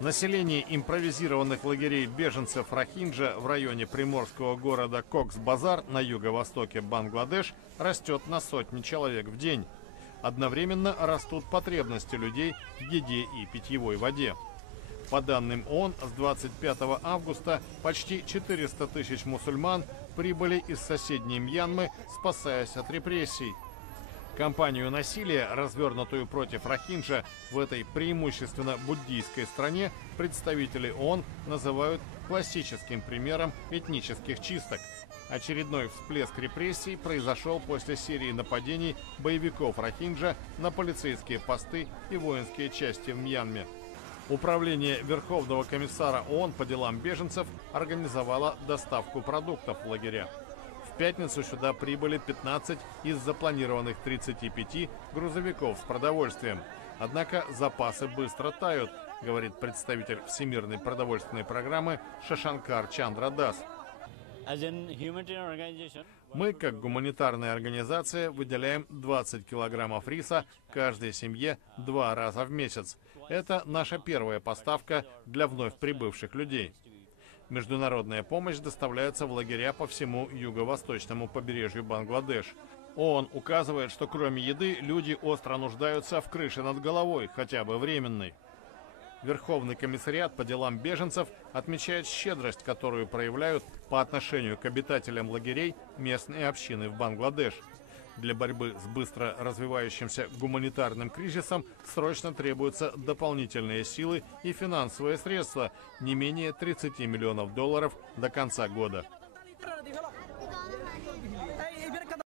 Население импровизированных лагерей беженцев Рохинджа в районе приморского города Кокс-Базар на юго-востоке Бангладеш растет на сотни человек в день. Одновременно растут потребности людей в еде и питьевой воде. По данным ООН, с 25 августа почти 400 тысяч мусульман прибыли из соседней Мьянмы, спасаясь от репрессий. Кампанию насилия, развернутую против Рохинджа в этой преимущественно буддийской стране, представители ООН называют классическим примером этнических чисток. Очередной всплеск репрессий произошел после серии нападений боевиков Рохинджа на полицейские посты и воинские части в Мьянме. Управление Верховного комиссара ООН по делам беженцев организовало доставку продуктов в лагеря. В пятницу сюда прибыли 15 из запланированных 35 грузовиков с продовольствием. Однако запасы быстро тают, говорит представитель Всемирной продовольственной программы Шашанкар Чандра Дас. Мы, как гуманитарная организация, выделяем 20 килограммов риса каждой семье 2 раза в месяц. Это наша первая поставка для вновь прибывших людей. Международная помощь доставляется в лагеря по всему юго-восточному побережью Бангладеш. ООН указывает, что кроме еды люди остро нуждаются в крыше над головой, хотя бы временной. Верховный комиссариат по делам беженцев отмечает щедрость, которую проявляют по отношению к обитателям лагерей местные общины в Бангладеш. Для борьбы с быстро развивающимся гуманитарным кризисом срочно требуются дополнительные силы и финансовые средства, не менее $30 миллионов до конца года.